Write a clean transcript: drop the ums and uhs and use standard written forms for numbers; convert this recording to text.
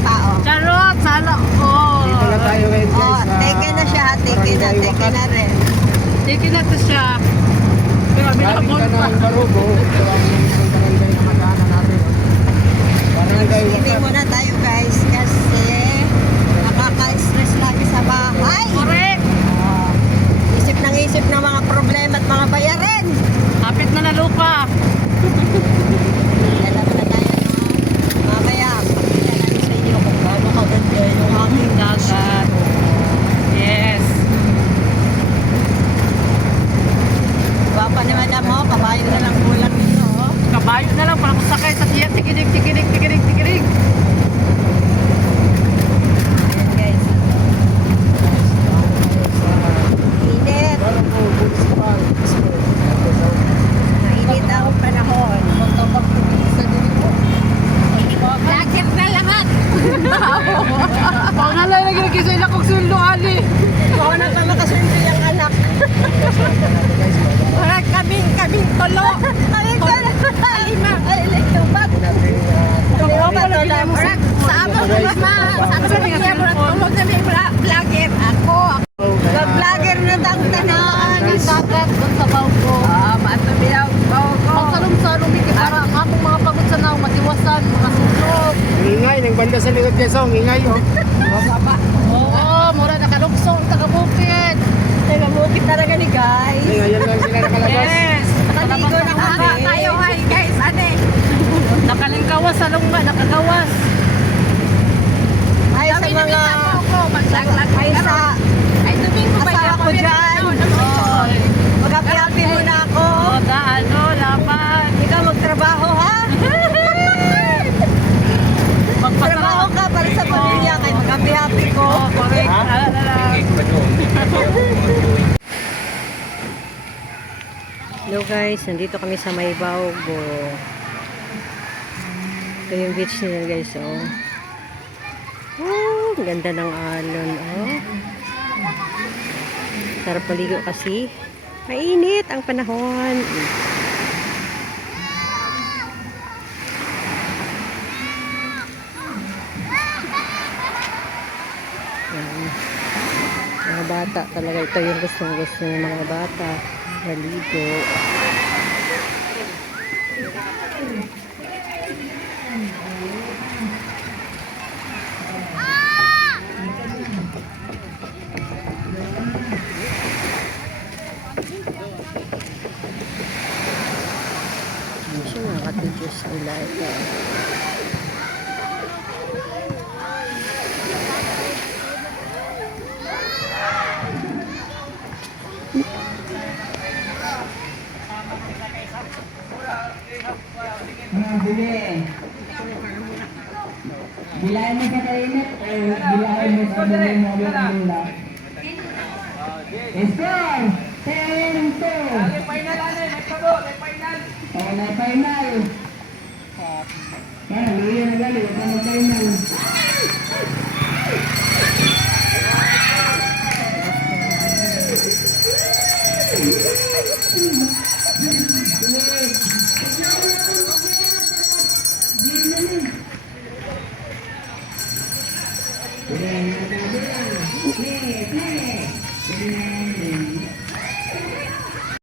papa, oh. Charot! Sana, oh. Dito na tayo ngayon guys. Oh, take na siya, take na rin. Tiki na to siya. Grabe na Galing ball ka pa. ng Barugo. Ito ang barangay na madaanan natin. Barangay Hindi Wakat. muna tayo guys kasi nakaka-stress lagi sa bahay. Correct! Oh, isip ng mga problema at mga bayarin. Hapit na na lupa. Alam na tayo no? Mamaya, pakita natin sa inyo kung gaano kaganda yung aming Dagat. Yes. Wapa ni madam mo, kabayo na lang bulan nito. Oh. Kabayo na lang para masakay sa tiyan. Tikinig. Ayan guys. Init. Barugo Municipal School. Mainit ang panahon. Magtapat ko sa dito. Vlogger na lahat. Pangalay lagi nagkisay na kong sundo, Ali. Oo na pa makasundo yung anak. Wala kaming tulo. Ay, lima. Ay, tubat. Sa among sa niya mo tulog na may vlogger. Ako. Vlogger na tang tanan. Dagat doon sa Baugo. Matabi ang Baugo. Magsalong-salong dito para ang among mga pagod sa naw matiwasan, mga sunog. Ingay, nang banda sa likod niya song. Ingay oh. Oo, mura nakaluksong, takabukit. Nagabukit talaga ni guys. Ngayon lang sila nakalabas. Yes. Nakaligo na kami. Tayo ay guys, ane. Nakalingkawas sa lungga, nakagawas. Ay sa mga ay sa Ay, domingo ba asawa ko dyan. Oh, mag-happy muna ako. O, ano, laban. Ikaw magtrabaho ha. Trabaho ka para sa pamilya kay mag-happy ko. Oh, correct. Hello guys, nandito kami sa May Baugo. Ito yung beach nila guys, oh. Oh, ang ganda ng alon, oh. Sarap maligo kasi. Mainit ang panahon. Yan. Mga bata talaga. Ito yung gusto ng mga bata. Maligo. Siya mga katijos nila ito. Bilahin mo sa kainit o bilahin mo sa mga mga Score! 10-2! Final ano, may pabo, may final. O, na final! Yan, luyo na gali, huwag na mag-final. Play!